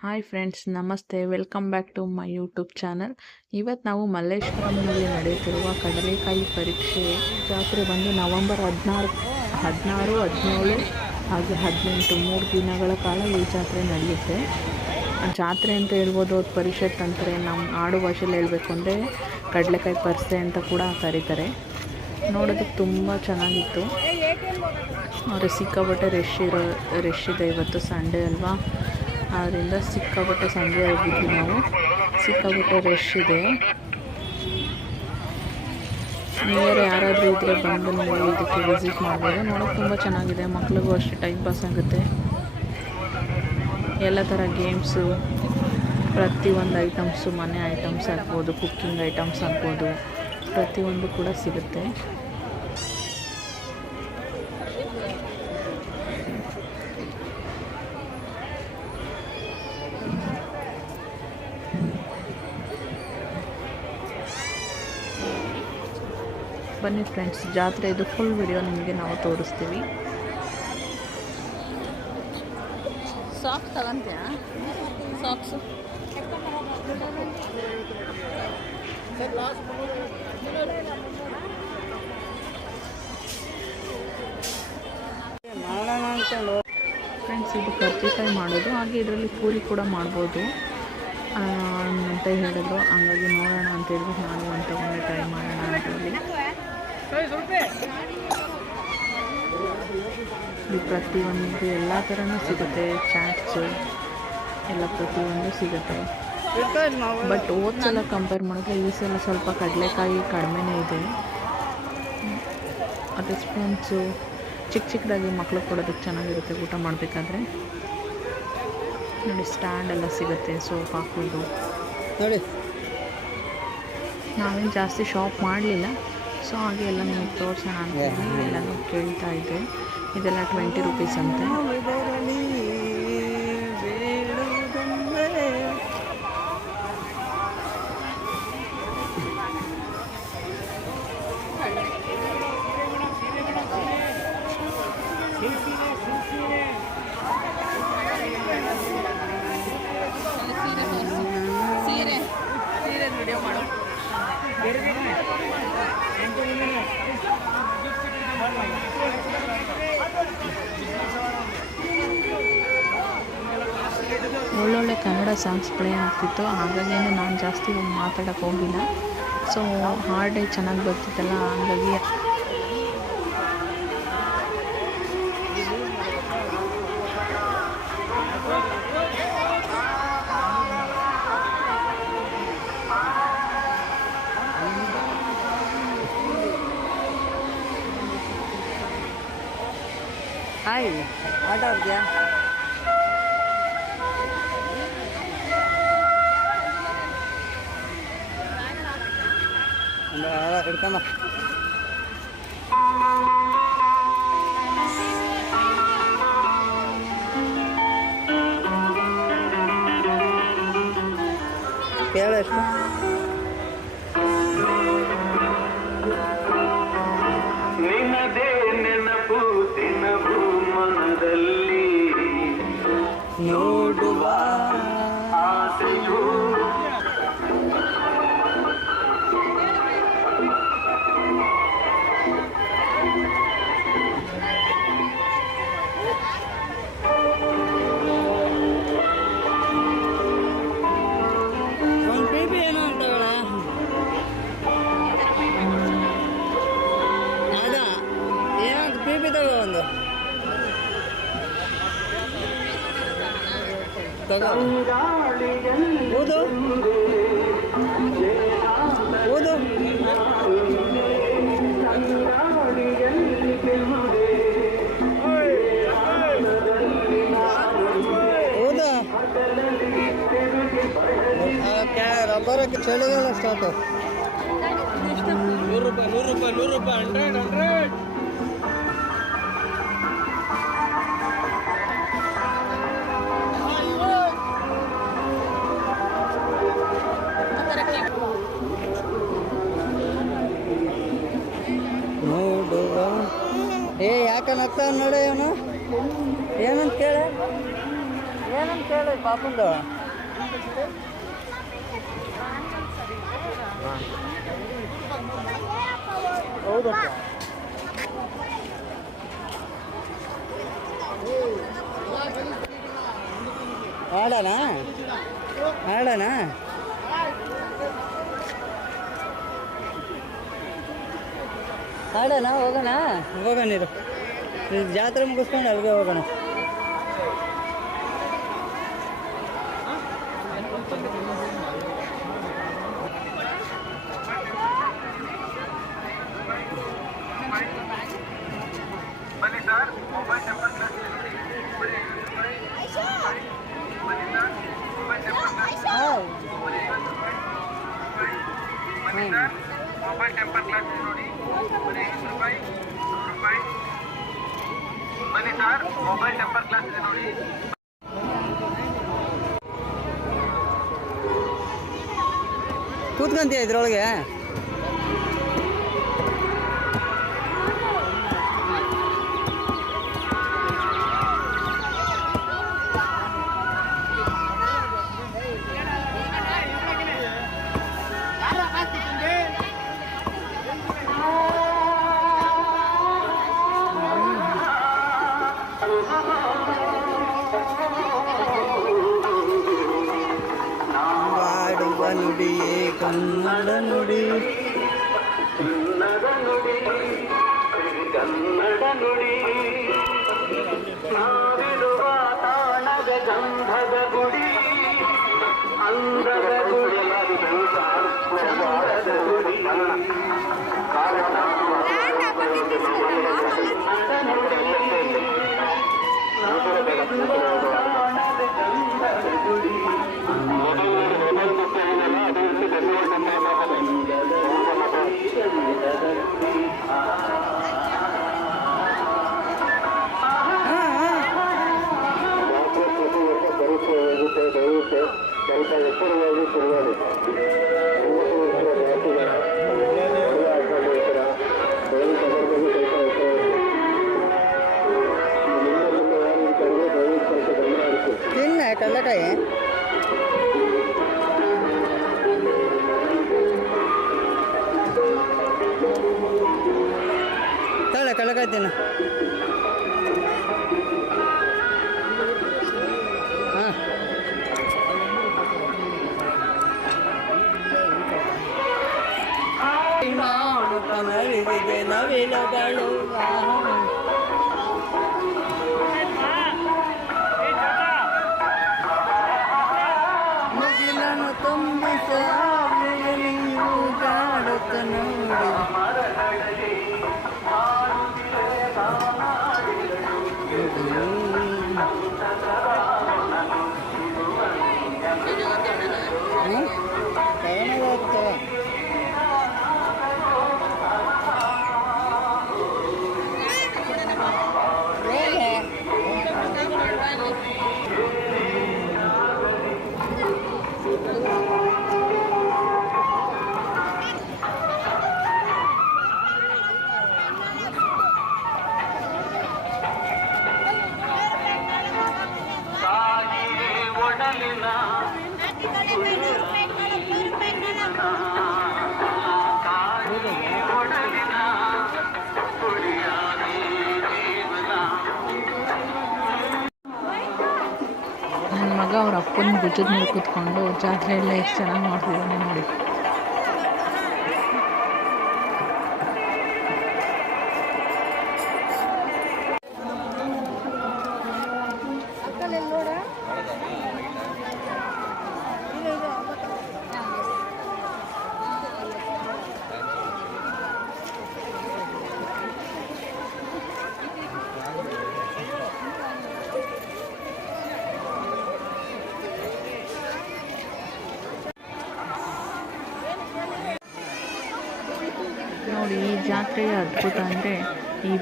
Hi friends, ನಮಸ್ತೆ. Welcome back to my YouTube channel. ಇವತ್ತು ನಾವು ಮಲ್ಲೇಶ್ವರಂನಲ್ಲಿ ನಡೆಯುತ್ತಿರುವ ಕಡಲೆಕಾಯಿ ಪರೀಕ್ಷೆ ಜಾತ್ರೆ ಬಂದು ನವಂಬರ್ 16, 17 ಹಾಗೆ 18 3 ದಿನಗಳ ಕಾಲ ಈ ಜಾತ್ರೆ ನಡೆಯುತ್ತೆ. ಜಾತ್ರೆ ಅಂತ ಹೇಳ್ಬೋದು, ಅದು ಪರಿಷತ್ ಅಂತಾರೆ. ನಮ್ಮ ಆಡು ಭಾಷೆಯಲ್ಲಿ ಹೇಳಬೇಕು ಅಂದರೆ ಕಡಲೆಕಾಯಿ ಪರಿಷೆ ಅಂತ ಕೂಡ ಕರೀತಾರೆ. ನೋಡೋದಕ್ಕೆ ತುಂಬ ಚೆನ್ನಾಗಿತ್ತು. ಆದರೆ ಸಿಕ್ಕಾಪಟ್ಟೆ ರಶ್ ಇದೆ. ಇವತ್ತು ಸಂಡೇ ಅಲ್ವಾ, ಆದ್ದರಿಂದ ಸಿಕ್ಕಾಪಟ್ಟೆ ಸಂಜೆ ಹೋಗಿದ್ವಿ ನಾವು. ಸಿಕ್ಕಾಪಟ್ಟೆ ರಶ್ ಇದೆ. ನಿಯರ್ ಯಾರಾದರೂ ಇದ್ದರೆ ಬಂದು ನೀವು ಇದಕ್ಕೆ ವಿಸಿಟ್ ಮಾಡ್ಬೋದು. ನೋಡೋಕೆ ತುಂಬ ಚೆನ್ನಾಗಿದೆ. ಮಕ್ಳಿಗೂ ಅಷ್ಟೇ ಟೈಮ್ ಪಾಸ್ ಆಗುತ್ತೆ. ಎಲ್ಲ ಥರ ಗೇಮ್ಸು, ಪ್ರತಿಯೊಂದು ಐಟಮ್ಸು, ಮನೆ ಐಟಮ್ಸ್ ಆಗ್ಬೋದು, ಕುಕ್ಕಿಂಗ್ ಐಟಮ್ಸ್ ಆಗ್ಬೋದು, ಪ್ರತಿಯೊಂದು ಕೂಡ ಸಿಗುತ್ತೆ. ಬನ್ನಿ ಫ್ರೆಂಡ್ಸ್, ಜಾತ್ರೆ ಇದು ಫುಲ್ ವಿಡಿಯೋ ನಿಮಗೆ ನಾವು ತೋರಿಸ್ತೀವಿ. ಸಾಕ್ಸ್ ತಗೊಂತೀಯಾ? ಸಾಕ್ಸು ಫ್ರೆಂಡ್ಸ್, ಇದು ಕರ್ಜಿಕಾಯಿ ಮಾಡೋದು, ಹಾಗೆ ಇದರಲ್ಲಿ ಪೂರಿ ಕೂಡ ಮಾಡ್ಬೋದು ಅಂತ ಹೇಳಿದ್ರು. ಹಂಗಾಗಿ ನೋಡೋಣ ಅಂತ ಹೇಳ್ಬಿಟ್ಟು ನಾನು ಒಂದು ತಗೊಂಡು ಟ್ರೈ ಮಾಡೋಣ ಅಂತೇಳಿ. ಇದು ಪ್ರತಿಯೊಂದು ಎಲ್ಲ ಥರನೂ ಸಿಗುತ್ತೆ. ಚಾಟ್ಸು ಎಲ್ಲ ಪ್ರತಿಯೊಂದು ಸಿಗುತ್ತೆ. ಬಟ್ ಹೋದ ಸಲ ಕಂಪೇರ್ ಮಾಡಿದ್ರೆ ಈ ಸಲ ಸ್ವಲ್ಪ ಕಡಲೆಕಾಯಿ ಕಡಿಮೆನೇ ಇದೆ. ಮತ್ತು ಸ್ಪೂನ್ಸು ಚಿಕ್ಕದಾಗಿ ಮಕ್ಳಿಗೆ ಕೊಡೋದಕ್ಕೆ ಚೆನ್ನಾಗಿರುತ್ತೆ ಊಟ ಮಾಡಬೇಕಾದ್ರೆ. ನೋಡಿ, ಸ್ಟ್ಯಾಂಡ್ ಎಲ್ಲ ಸಿಗುತ್ತೆ, ಸೋಪ್ ಹಾಕೋದು. ನೋಡಿ, ನಾವೇನು ಜಾಸ್ತಿ ಶಾಪ್ ಮಾಡಲಿಲ್ಲ, ಸೊ ಹಾಗೆ ಎಲ್ಲ ನಿಮಗೆ ತೋರಿಸೋಣ ಅಂತ ಎಲ್ಲನೂ ಕೇಳ್ತಾ ಇದ್ದೆ. ಇದೆಲ್ಲ 20 ರೂಪೀಸ್ ಅಂತೆ. ವಿಡಿಯೋ ಮಾಡು. ಒಳ್ಳೊಳ್ಳೆ ಕನ್ನಡ ಸಾಂಗ್ಸ್ ಪ್ಲೇ ಆಗ್ತಿತ್ತು. ಹಾಗಾಗಿ ನಾನು ಜಾಸ್ತಿ ಮಾತಾಡೋಕ್ಕೆ ಹೋಗಿಲ್ಲ. ಸೊ ಹಾಡೇ ಚೆನ್ನಾಗಿ ಬರ್ತಿತ್ತಲ್ಲ, ಹಾಗಾಗಿ ಹಾಯ್ ಆಟ ಆಡ್ತೀಯಾ? ಹಿಡ್ಕೊಂಡ ಕೇಳ ಎಷ್ಟು ನಿನ್ನದೇ ನೆನಪು ದಿನವೂ ಮನದಲ್ಲಿ ನೋಡುವ ಆಸೆಯು. ಒಂದು ಬೇಬಿ ಏನೋ ಅಂತಗಳ ಅದ ಏನಂತ ಬೇಬಿ ತಗೋ, ಒಂದು ತಗೋ. ಓದು ಓದು. ಹೌದಾ? ರಬ್ಬರಕ್ಕೆ ಚಳಿಗಾಲ ಸ್ಟಾರ್ಟು. 100 ರೂಪಾಯಿ 100. ನೋಡುವ ಯಾಕೆ ನಗ್ತಾವ ನೋಡಿ, ಅವನು ಏನಂತ ಕೇಳ. ಏನಂತ ಕೇಳಿ ಪಾಪಂದು ಹೌದಪ್ಪ ಆಡೋಣ ಆಡೋಣ ಆಡೋಣ ಹೋಗೋಣ ಹೋಗೋಣ ಇರು ಜಾತ್ರೆ ಮುಗಿಸ್ಕೊಂಡು ಅಲ್ಲಿಗೆ ಹೋಗೋಣ ಮೊಬೈಲ್ ಟೆಂಪರ್ ಕ್ಲಾಸ್ ನೋಡಿ ಬರೀ 50 ರೂಪಾಯಿ 100 ರೂಪಾಯಿ ಬನ್ನಿ ಸರ್ ಮೊಬೈಲ್ ಟೆಂಪರ್ ಕ್ಲಾಸ್ ನೋಡಿ ಕೂತ್ಕೊಂತೀಯ ಇದ್ರೊಳಗೆ ನುಡಿಯೇ ಕನ್ನಡ ನುಡಿ ಕನ್ನಡ ನುಡಿ ಕನ್ನಡ ನುಡಿ ನಾವಿರುವ ತಾಣದ ಗಂಧದ ಗುಡಿ ಅಂದದ ಗುಡಿ ಅಂದದ ಗುಡಿ ತಿನ್ನ ಕಲ್ಲಕಾಯಿ ತಳ ಕಲ್ಲಕಾಯಿ ತಿನ್ನ ಹಾಂ ನವಿಲಿಗೆ ನವಿಲುಗಳು ಮುಗಿಲನ್ನು ತುಂಬಿಸ ನೀವು ಕಾಡುತ್ತ ನೋಡಿ ನನ್ನ ಮಗ ಅವ್ರ ಅಪ್ಪನ ಭುಜದ ಮೇಲೆ ಕೂತ್ಕೊಂಡು ಜಾತ್ರೆ ಎಲ್ಲ ಎಷ್ಟು ಚೆನ್ನಾಗಿ ಮಾಡ್ತಿದ್ದಾನೆ ನೋಡಿ. ನೋಡಿ ಈ ಜಾತ್ರೆಯ ಅದ್ಭುತ ಅಂದರೆ ಈ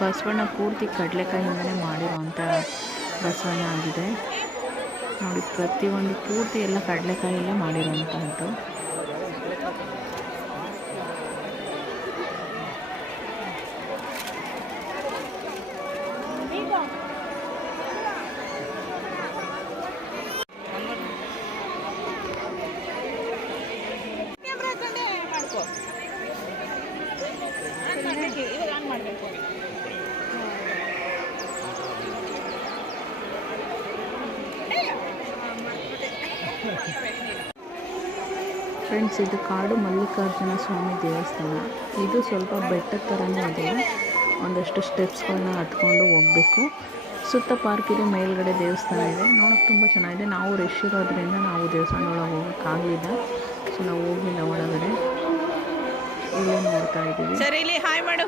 ಬಸವಣ್ಣ ಪೂರ್ತಿ ಕಡಲೆಕಾಯಿಂದಲೇ ಮಾಡಿರೋವಂಥ ಬಸವಣ್ಣ ಆಗಿದೆ ನೋಡಿ. ಪ್ರತಿಯೊಂದು ಪೂರ್ತಿ ಎಲ್ಲ ಕಡಲೆಕಾಯಲ್ಲೇ ಮಾಡಿರೋವಂಥದ್ದು. ಫ್ರೆಂಡ್ಸ್, ಇದು ಕಾಡು ಮಲ್ಲಿಕಾರ್ಜುನ ಸ್ವಾಮಿ ದೇವಸ್ಥಾನ. ಇದು ಸ್ವಲ್ಪ ಬೆಟ್ಟದ ಥರನೇ ಇದೆ. ಒಂದಷ್ಟು ಸ್ಟೆಪ್ಸ್ಗಳನ್ನ ಹತ್ಕೊಂಡು ಹೋಗಬೇಕು. ಸುತ್ತ ಪಾರ್ಕ್ ಇದೆ, ಮೇಲ್ಗಡೆ ದೇವಸ್ಥಾನ ಇದೆ. ನೋಡೋಕೆ ತುಂಬ ಚೆನ್ನಾಗಿದೆ. ನಾವು ರಶ್ ಇರೋದ್ರಿಂದ ನಾವು ದೇವಸ್ಥಾನದೊಳಗೆ ಹೋಗೋಕ್ಕಾಗಲಿಲ್ಲ. ಸೊ ನಾವು ಹೋಗಿಲ್ಲ ಒಳಗಡೆ. ಇಲ್ಲೇ ನೋಡ್ತಾ ಇದ್ದೀವಿ. ಸರಿ, ಇಲ್ಲಿ ಹಾಯ್ ಮಾಡು.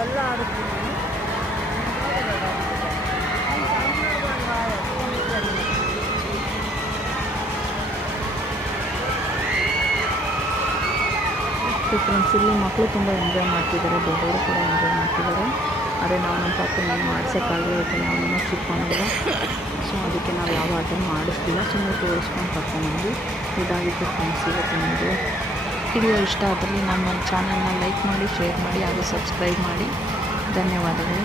ಎಲ್ಲ ಆಡುತ್ತೀನಿ. ಫ್ರೆಂಡ್ಸ್, ಇಲ್ಲಿ ಮಕ್ಕಳು ತುಂಬ ಎಂಜಾಯ್ ಮಾಡ್ತಿದ್ದಾರೆ, ದೊಡ್ಡವರು ಕೂಡ ಎಂಜಾಯ್ ಮಾಡ್ತಿದ್ದಾರೆ. ಆದರೆ ನಾವು ನಮ್ಮ ಪಾಪನ ಏನು ಆಡ್ಸೋಕ್ಕಾಗಲಿಕ್ಕೆ ನಾವು ಚಿಕ್ಕವನಿಲ್ಲ. ಸೊ ಅದಕ್ಕೆ ನಾವು ಯಾವ ಆಟನೂ ಆಡಿಸ್ತಿಲ್ಲ, ಸುಮ್ಮನೆ ತೋರಿಸ್ಕೊಂಡು ಕರ್ಕೊಂಡ್ಬಂದು. ಇದಾಗಿತ್ತು ಫ್ರೆಂಡ್ಸ್ ಇವತ್ತು ನಮಗೆ ವಿಡಿಯೋ. ಇಷ್ಟ ಆದರೆ ನಮ್ಮ ಚಾನಲ್ನ ಲೈಕ್ ಮಾಡಿ, ಶೇರ್ ಮಾಡಿ ಹಾಗೂ ಸಬ್ಸ್ಕ್ರೈಬ್ ಮಾಡಿ. ಧನ್ಯವಾದಗಳು.